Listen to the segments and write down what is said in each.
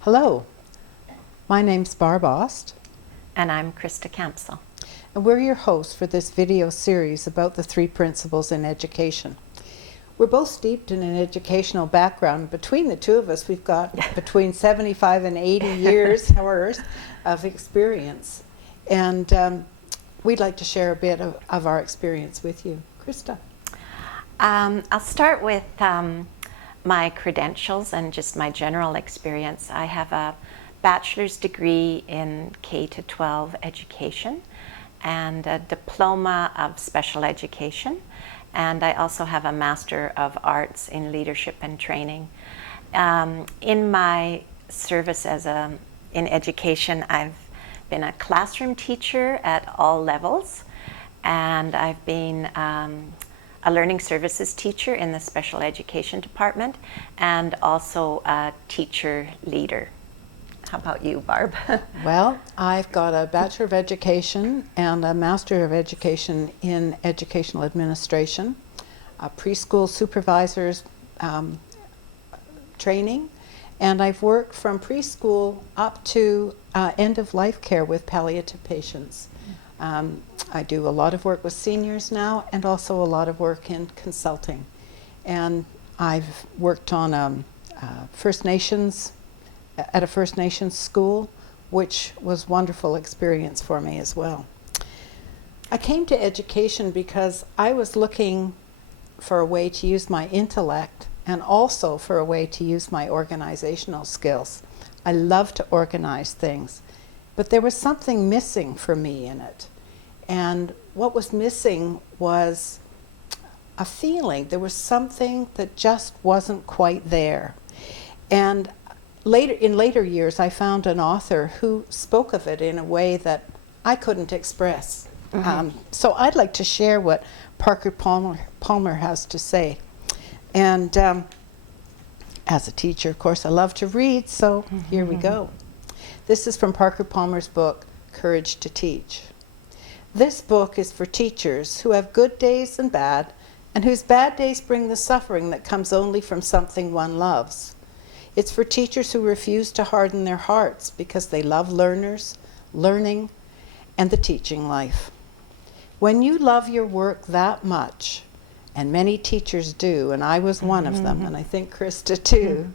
Hello, my name's Barb Aust, And I'm Christa Campsall. and we're your hosts for this video series about the 3 principles in education. We're both steeped in an educational background. Between the two of us, we've got between 75 and 80 years of experience. And we'd like to share a bit of our experience with you. Christa. I'll start with my credentials and just my general experience. I have a bachelor's degree in K-12 education and a diploma of special education. And I also have a Master of Arts in Leadership and Training. In my service in education, I've been a classroom teacher at all levels, and I've been a learning services teacher in the special education department, and also a teacher leader. How about you, Barb? Well, I've got a Bachelor of Education and a Master of Education in Educational Administration, a preschool supervisor's training, and I've worked from preschool up to end-of-life care with palliative patients. I do a lot of work with seniors now and also a lot of work in consulting. And I've worked on at a First Nations school, which was a wonderful experience for me as well. I came to education because I was looking for a way to use my intellect and also for a way to use my organizational skills. I love to organize things, but there was something missing for me in it. And what was missing was a feeling. There was something that just wasn't quite there. And in later years, I found an author who spoke of it in a way that I couldn't express. So I'd like to share what Parker Palmer has to say. And as a teacher, of course, I love to read, so here we go. This is from Parker Palmer's book, Courage to Teach. This book is for teachers who have good days and bad, and whose bad days bring the suffering that comes only from something one loves. It's for teachers who refuse to harden their hearts because they love learners, learning, and the teaching life. When you love your work that much, and many teachers do, and I was one of them, and I think Christa too,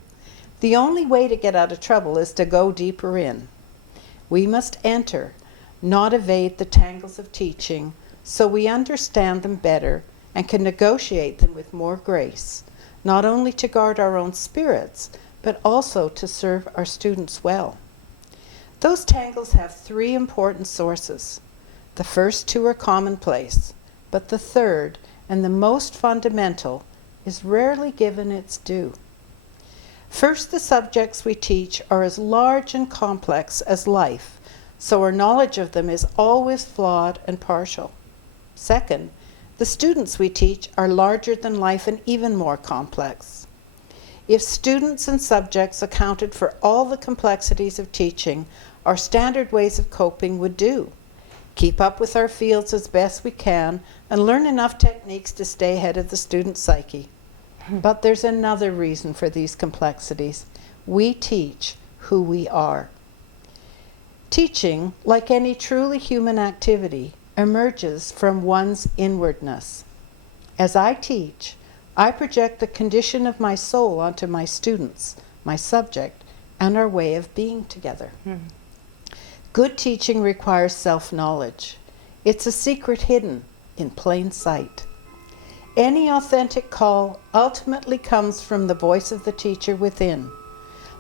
the only way to get out of trouble is to go deeper in. We must enter, not evade the tangles of teaching, so we understand them better and can negotiate them with more grace, not only to guard our own spirits, but also to serve our students well. Those tangles have 3 important sources. The first 2 are commonplace, but the third, and the most fundamental, is rarely given its due. First, the subjects we teach are as large and complex as life, so our knowledge of them is always flawed and partial. Second, the students we teach are larger than life and even more complex. If students and subjects accounted for all the complexities of teaching, our standard ways of coping would do. Keep up with our fields as best we can and learn enough techniques to stay ahead of the student psyche. But there's another reason for these complexities. We teach who we are. Teaching, like any truly human activity, emerges from one's inwardness. As I teach, I project the condition of my soul onto my students, my subject, and our way of being together. Good teaching requires self-knowledge. It's a secret hidden in plain sight. Any authentic call ultimately comes from the voice of the teacher within,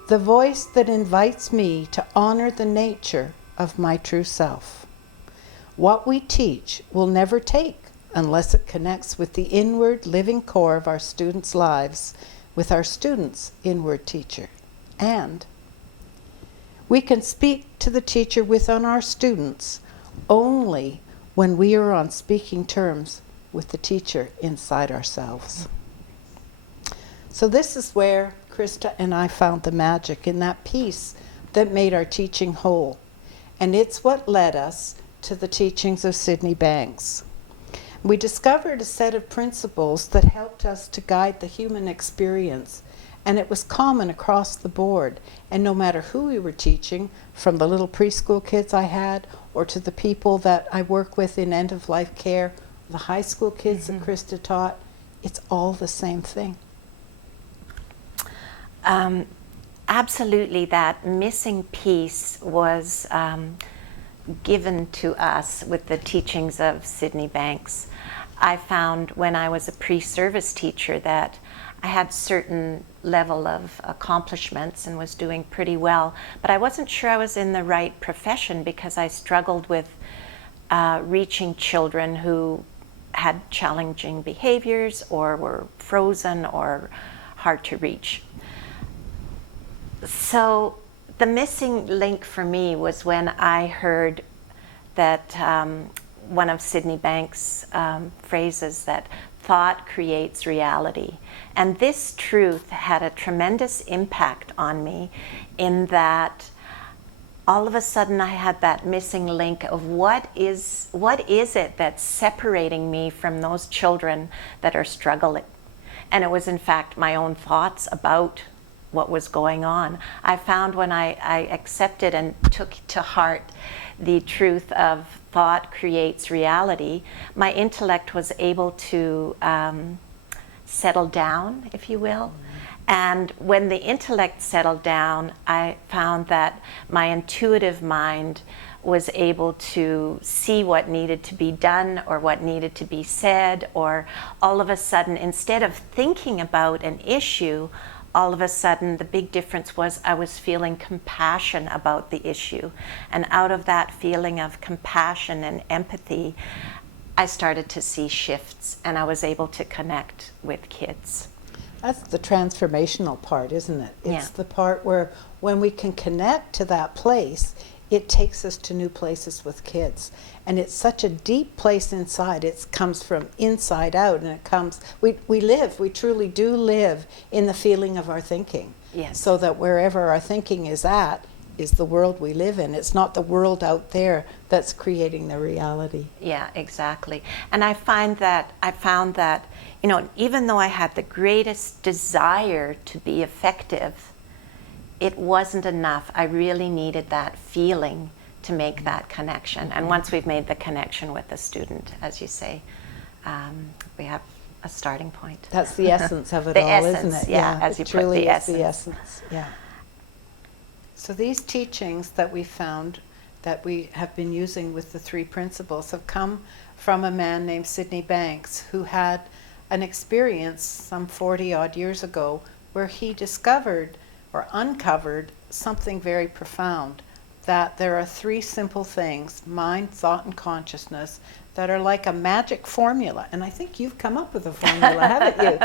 the voice that invites me to honor the nature of my true self. What we teach will never take unless it connects with the inward living core of our students' lives, with our students' inward teacher. And we can speak to the teacher within our students only when we are on speaking terms with the teacher inside ourselves. So this is where Christa and I found the magic in that piece that made our teaching whole. And it's what led us to the teachings of Sydney Banks. We discovered a set of principles that helped us to guide the human experience And it was common across the board. And no matter who we were teaching, from the little preschool kids I had, or to the people that I work with in end-of-life care, the high school kids that Christa taught, it's all the same thing. Absolutely, that missing piece was given to us with the teachings of Sydney Banks. I found when I was a pre-service teacher that I had certain level of accomplishments and was doing pretty well, but I wasn't sure I was in the right profession because I struggled with reaching children who had challenging behaviors or were frozen or hard to reach. So the missing link for me was when I heard that one of Sydney Banks' phrases, that thought creates reality. And this truth had a tremendous impact on me in that all of a sudden I had that missing link of what is it that's separating me from those children that are struggling. And it was in fact my own thoughts about what was going on. I found when I accepted and took to heart the truth of thought creates reality, my intellect was able to settle down, if you will. And when the intellect settled down, I found that my intuitive mind was able to see what needed to be done or what needed to be said, or all of a sudden, instead of thinking about an issue, all of a sudden the big difference was I was feeling compassion about the issue. And out of that feeling of compassion and empathy, I started to see shifts and I was able to connect with kids. That's the transformational part, isn't it? It's Yeah. the part where when we can connect to that place, it takes us to new places with kids. And it's such a deep place inside. It comes from inside out, and it comes, we truly do live in the feeling of our thinking. Yes. So that wherever our thinking is at is the world we live in. It's not the world out there that's creating the reality. Yeah, exactly. And I found that, you know, even though I had the greatest desire to be effective, it wasn't enough. I really needed that feeling to make that connection. And once we've made the connection with the student, as you say, we have a starting point. That's the essence of it The all, essence, isn't it? yeah, as it you put, truly the is the essence. essence. Yeah. So these teachings that we found that we have been using with the three principles have come from a man named Sydney Banks, who had an experience some 40 odd years ago where he discovered or uncovered something very profound, that there are three simple things, mind, thought, and consciousness, that are like a magic formula. And I think you've come up with a formula, haven't you?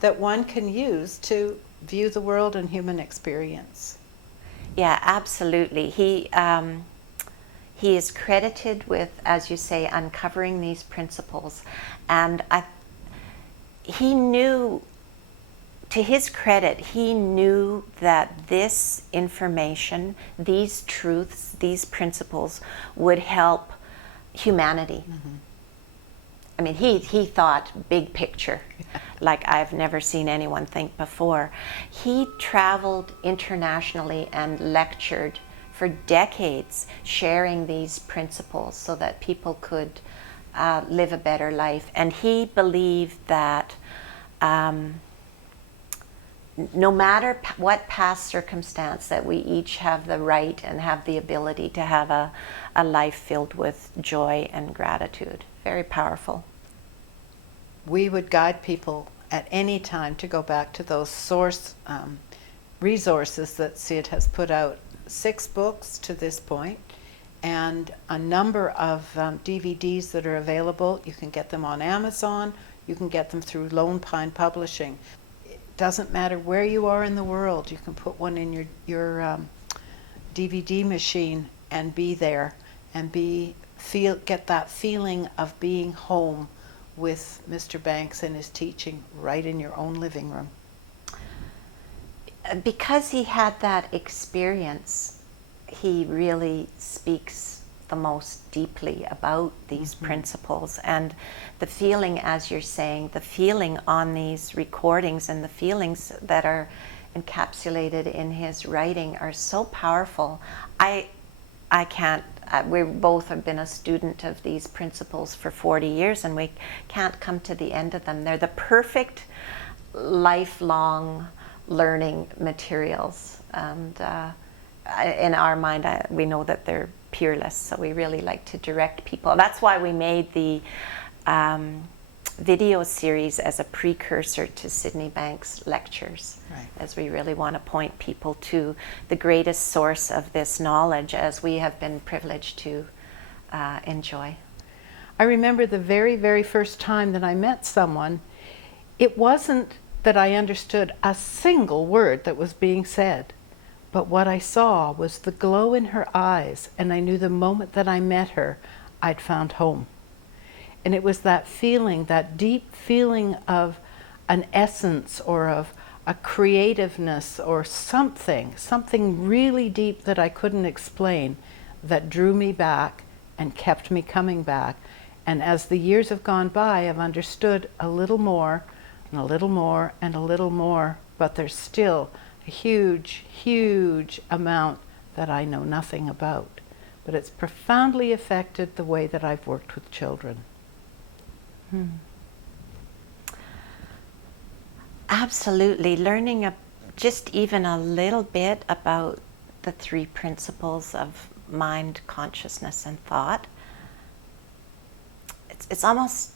That one can use to view the world and human experience. Yeah, absolutely. He is credited with, as you say, uncovering these principles. And he knew, to his credit, he knew that this information, these truths, these principles would help humanity. Mm-hmm. I mean, he thought big picture, like I've never seen anyone think before. He traveled internationally and lectured for decades, sharing these principles so that people could live a better life. And he believed that no matter what past circumstance, that we each have the right and have the ability to have a life filled with joy and gratitude. Very powerful. We would guide people at any time to go back to those source resources that Sid has put out. 6 books to this point, and a number of DVDs that are available. You can get them on Amazon. You can get them through Lone Pine Publishing. It doesn't matter where you are in the world. You can put one in your DVD machine and be there and get that feeling of being home with Mr. Banks and his teaching right in your own living room. Because he had that experience, he really speaks the most deeply about these principles. And the feeling, as you're saying, the feeling on these recordings and the feelings that are encapsulated in his writing are so powerful. I can't, we both have been a student of these principles for 40 years and we can't come to the end of them. They're the perfect lifelong learning materials. And in our mind, we know that they're peerless, so we really like to direct people. That's why we made the video series as a precursor to Sydney Banks' lectures, Right. as we really want to point people to the greatest source of this knowledge, as we have been privileged to enjoy. I remember the very, very first time that I met someone, it wasn't that I understood a single word that was being said, but what I saw was the glow in her eyes, and I knew the moment that I met her, I'd found home. And it was that feeling, that deep feeling of an essence or of a creativeness or something really deep that I couldn't explain, that drew me back and kept me coming back. And as the years have gone by, I've understood a little more and a little more and a little more, but there's still a huge, huge amount that I know nothing about. But it's profoundly affected the way that I've worked with children. Absolutely. Learning just even a little bit about the three principles of mind, consciousness, and thought. It's almost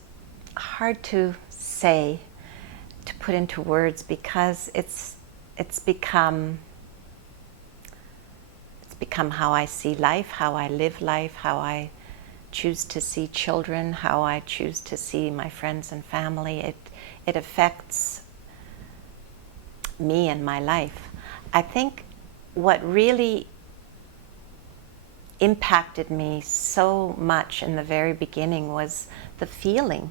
hard to say, to put into words, because it's become how I see life, how I live life, how I choose to see children, how I choose to see my friends and family. It affects me and my life. I think what really impacted me so much in the very beginning was the feeling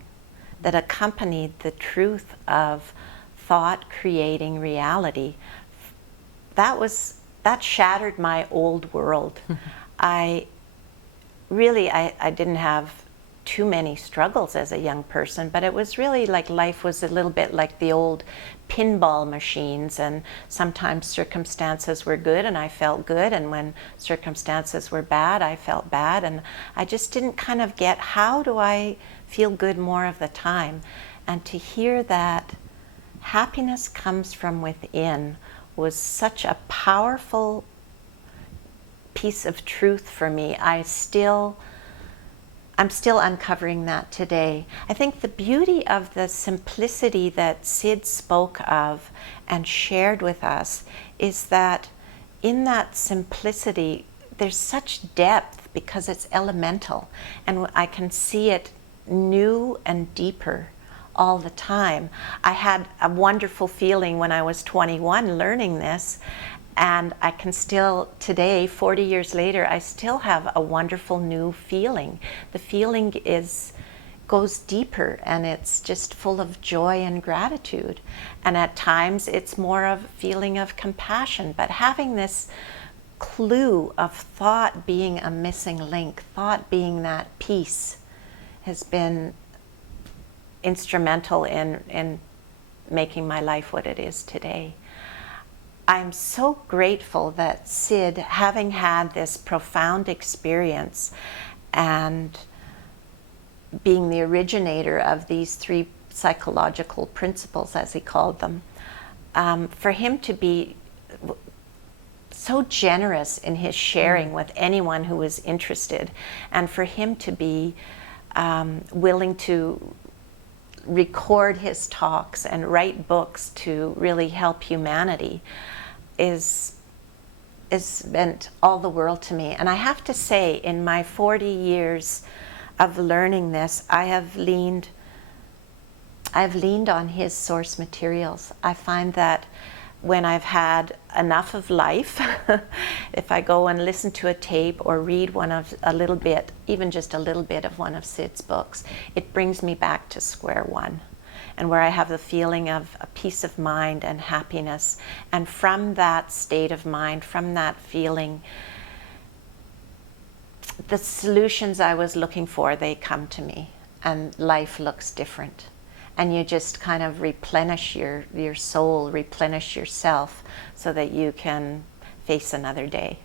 that accompanied the truth of thought creating reality. That shattered my old world. I didn't have too many struggles as a young person, but it was really like life was a little bit like the old pinball machines, and sometimes circumstances were good and I felt good, and when circumstances were bad, I felt bad, and I just didn't kind of get, how do I feel good more of the time? And to hear that happiness comes from within was such a powerful piece of truth for me. I'm still uncovering that today. I think the beauty of the simplicity that Sid spoke of and shared with us is that in that simplicity there's such depth because it's elemental, and I can see it new and deeper all the time. I had a wonderful feeling when I was 21 learning this, and I can still, today, 40 years later, I still have a wonderful new feeling. The feeling goes deeper, and it's just full of joy and gratitude. And at times, it's more of a feeling of compassion. But having this clue of thought being a missing link, thought being that piece, has been instrumental in making my life what it is today. I'm so grateful that Sid, having had this profound experience and being the originator of these three psychological principles, as he called them, for him to be so generous in his sharing with anyone who was interested, and for him to be willing to record his talks and write books to really help humanity is meant all the world to me. And I have to say, in my 40 years of learning this, I've leaned on his source materials. I find that when I've had enough of life, if I go and listen to a tape or read a little bit, even just a little bit of one of Sid's books, it brings me back to square one, and where I have the feeling of a peace of mind and happiness. And from that state of mind, from that feeling, the solutions I was looking for, they come to me, and life looks different. And you just kind of replenish your soul, replenish yourself so that you can face another day.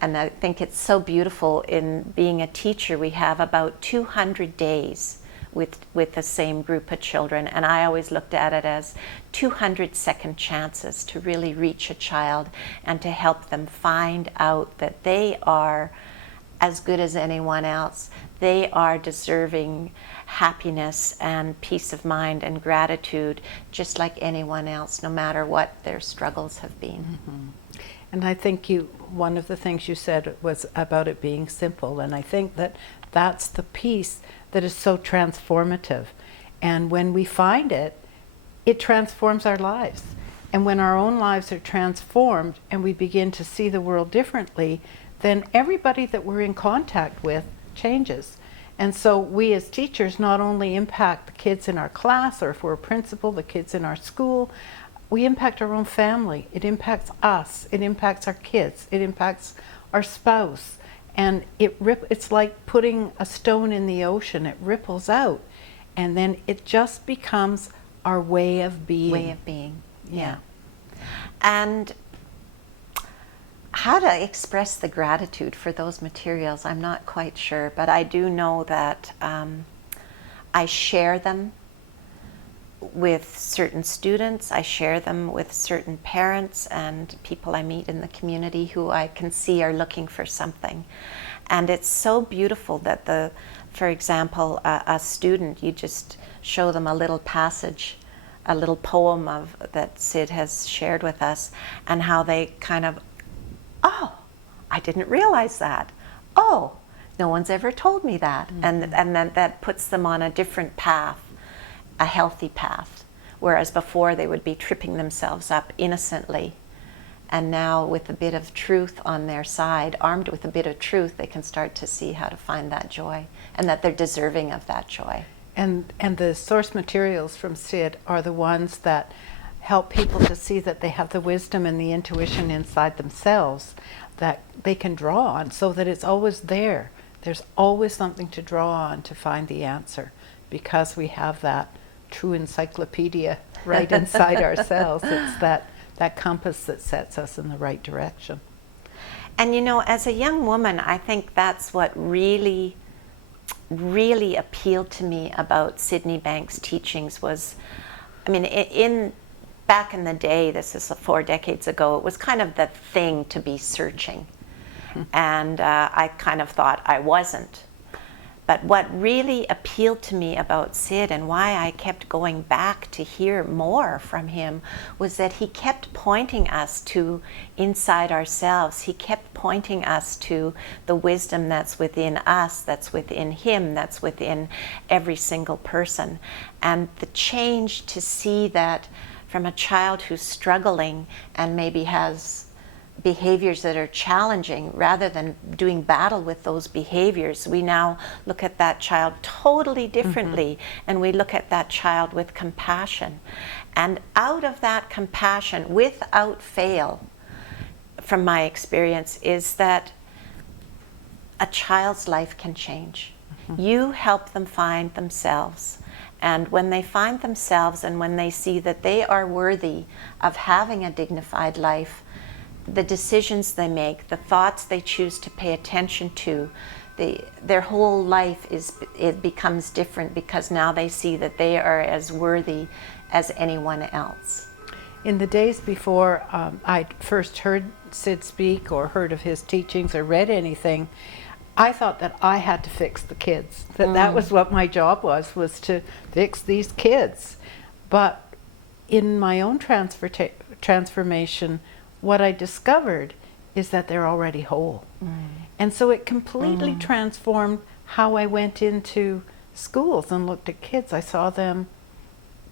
And I think it's so beautiful in being a teacher. We have about 200 days with the same group of children. And I always looked at it as 200 second chances to really reach a child and to help them find out that they are as good as anyone else. They are deserving happiness and peace of mind and gratitude just like anyone else, no matter what their struggles have been. Mm-hmm. And I think one of the things you said was about it being simple, and I think that that's the piece that is so transformative. And when we find it, it transforms our lives. And when our own lives are transformed and we begin to see the world differently, then everybody that we're in contact with changes. And so we as teachers not only impact the kids in our class, or if we're a principal, the kids in our school, we impact our own family. It impacts us. It impacts our kids. It impacts our spouse. And it's like putting a stone in the ocean. It ripples out. And then it just becomes our way of being. Way of being, yeah. And how to express the gratitude for those materials, I'm not quite sure, but I do know that I share them with certain students, I share them with certain parents and people I meet in the community who I can see are looking for something. And it's so beautiful that for example, a student, you just show them a little passage, a little poem that Sid has shared with us, and how they kind of, oh, I didn't realize that. Oh, no one's ever told me that. Mm-hmm. And then that puts them on a different path, a healthy path. Whereas before they would be tripping themselves up innocently. And now with a bit of truth on their side, armed with a bit of truth, they can start to see how to find that joy and that they're deserving of that joy. And the source materials from Sid are the ones that help people to see that they have the wisdom and the intuition inside themselves that they can draw on, so that it's always there. There's always something to draw on to find the answer, because we have that true encyclopedia right inside ourselves. It's that compass that sets us in the right direction. And you know, as a young woman, I think that's what really appealed to me about Sydney Banks' teachings was, I mean, back in the day, this is 4 decades ago, it was kind of the thing to be searching. And I kind of thought I wasn't. But what really appealed to me about Sid and why I kept going back to hear more from him was that he kept pointing us to inside ourselves. He kept pointing us to the wisdom that's within us, that's within him, that's within every single person. And the change to see that from a child who's struggling and maybe has behaviors that are challenging, rather than doing battle with those behaviors, we now look at that child totally differently. Mm-hmm. And we look at that child with compassion. And out of that compassion, without fail, from my experience, is that a child's life can change. Mm-hmm. You help them find themselves. And when they find themselves and when they see that they are worthy of having a dignified life, the decisions they make, the thoughts they choose to pay attention to, their whole life it becomes different, because now they see that they are as worthy as anyone else. In the days before I first heard Sid speak or heard of his teachings or read anything, I thought that I had to fix the kids, that was what my job was to fix these kids. But in my own transformation, what I discovered is that they're already whole. And so it completely transformed how I went into schools and looked at kids. I saw them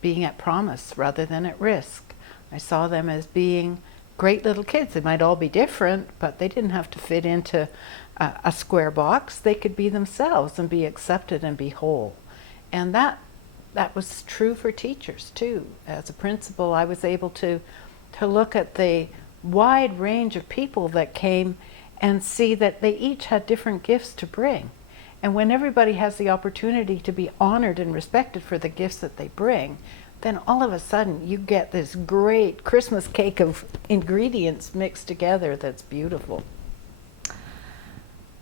being at promise rather than at risk. I saw them as being great little kids. They might all be different, but they didn't have to fit into a square box. They could be themselves and be accepted and be whole. And that was true for teachers too. As a principal, I was able to look at the wide range of people that came and see that they each had different gifts to bring. And when everybody has the opportunity to be honored and respected for the gifts that they bring, then all of a sudden you get this great Christmas cake of ingredients mixed together that's beautiful.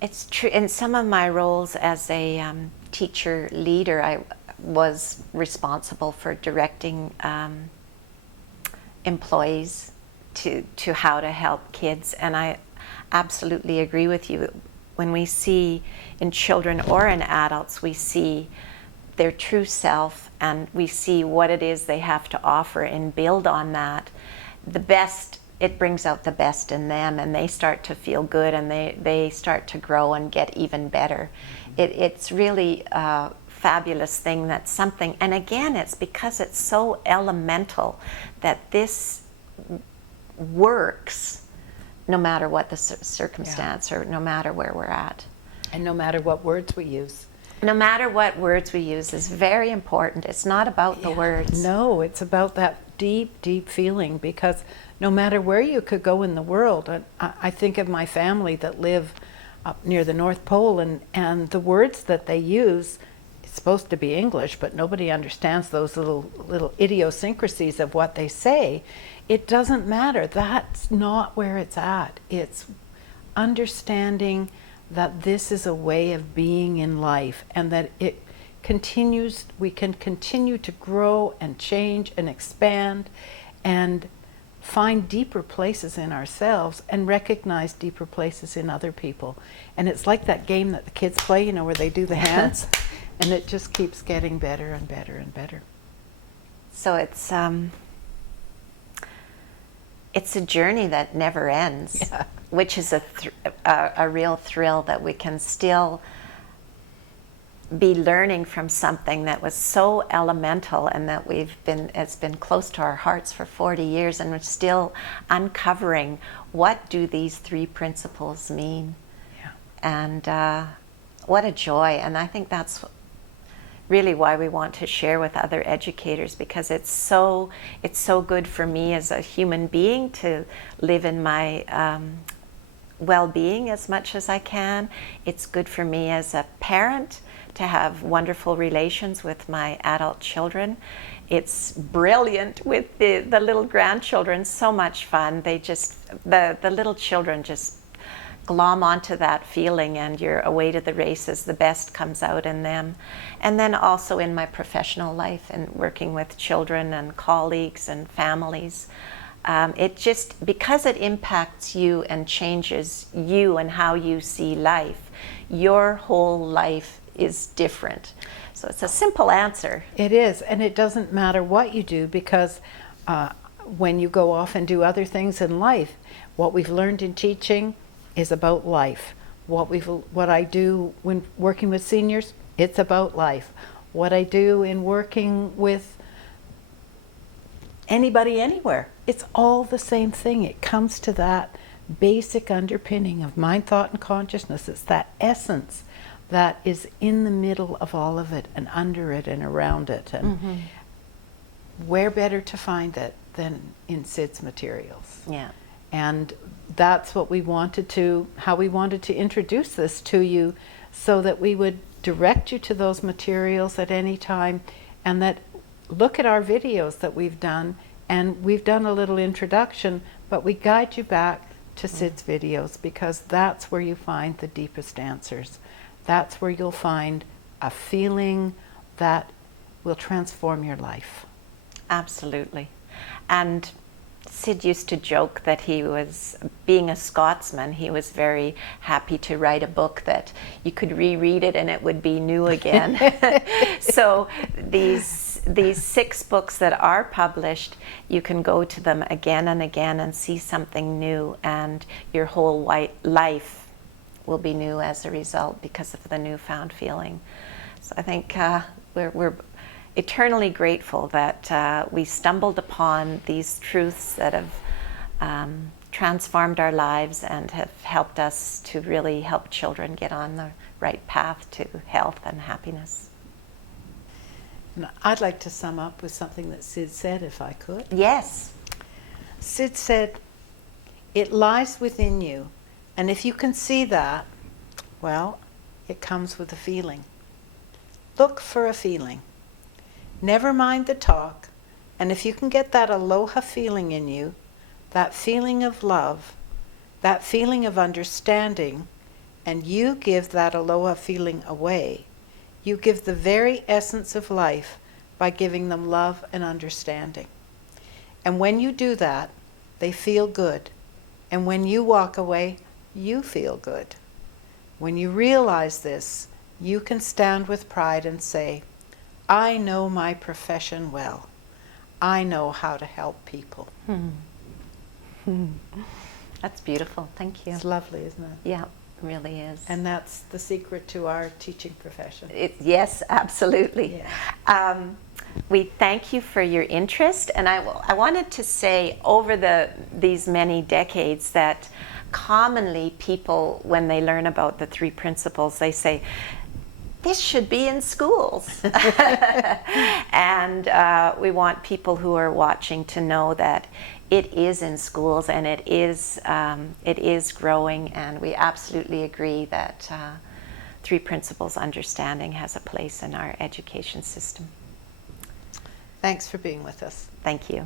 It's true. In some of my roles as a teacher leader, I was responsible for directing employees to how to help kids, and I absolutely agree with you. When we see in children or in adults, we see their true self and we see what it is they have to offer and build on that. The best, it brings out the best in them, and they start to feel good, and they start to grow and get even better. It's really a fabulous thing. That's something, and again, it's because it's so elemental that this works no matter what the circumstance or no matter where we're at. And no matter what words we use. No matter what words we use is very important. It's not about the words. No, it's about that deep, deep feeling, because no matter where you could go in the world, I think of my family that live up near the North Pole, and the words that they use, it's supposed to be English, but nobody understands those little idiosyncrasies of what they say. It doesn't matter. That's not where it's at. It's understanding that this is a way of being in life, and that it continues, we can continue to grow and change and expand and find deeper places in ourselves and recognize deeper places in other people. And it's like that game that the kids play, you know, where they do the hands, and it just keeps getting better and better and better. So it's a journey that never ends, Yeah. which is a real thrill that we can still be learning from something that was so elemental and that it's been close to our hearts for 40 years, and we're still uncovering what do these three principles mean. Yeah. And what a joy. And I think that's really why we want to share with other educators, because it's so good for me as a human being to live in my well-being as much as I can. It's good for me as a parent to have wonderful relations with my adult children. It's brilliant with the little grandchildren, so much fun. They just, the little children just glom onto that feeling, and you're away to the races. The best comes out in them. And then also in my professional life and working with children and colleagues and families, it just, because it impacts you and changes you and how you see life, your whole life is different. So it's a simple answer. It is, and it doesn't matter what you do, because when you go off and do other things in life, what we've learned in teaching is about life. What I do when working with seniors, it's about life. What I do in working with anybody anywhere, it's all the same thing. It comes to that basic underpinning of mind, thought, and consciousness. It's that essence that is in the middle of all of it and under it and around it. And where better to find it than in Sid's materials? Yeah. And that's what we wanted to, how we wanted to introduce this to you, so that we would direct you to those materials at any time, and that look at our videos that we've done, and we've done a little introduction, but we guide you back to Sid's videos, because that's where you find the deepest answers. That's where you'll find a feeling that will transform your life. Absolutely. And Sid used to joke that he was, being a Scotsman, he was very happy to write a book that you could reread it and it would be new again. So these 6 books that are published, you can go to them again and again and see something new, and your whole life will be new as a result because of the newfound feeling. So I think we're eternally grateful that we stumbled upon these truths that have transformed our lives and have helped us to really help children get on the right path to health and happiness. And I'd like to sum up with something that Sid said, if I could. Yes. Sid said, "It lies within you And if you can see that, well, it comes with a feeling. Look for a feeling. Never mind the talk. And if you can get that aloha feeling in you, that feeling of love, that feeling of understanding, and you give that aloha feeling away, you give the very essence of life by giving them love and understanding. And when you do that, they feel good. And when you walk away, you feel good. When you realize this, you can stand with pride and say, I know my profession well. I know how to help people. That's beautiful. Thank you. It's lovely, isn't it? Yeah, it really is. And that's the secret to our teaching profession. Yes, absolutely. Yeah. We thank you for your interest, and I wanted to say over these many decades that commonly people, when they learn about the 3 principles, they say, this should be in schools. And we want people who are watching to know that it is in schools, and it is growing, and we absolutely agree that 3 principles understanding has a place in our education system. Thanks for being with us. Thank you.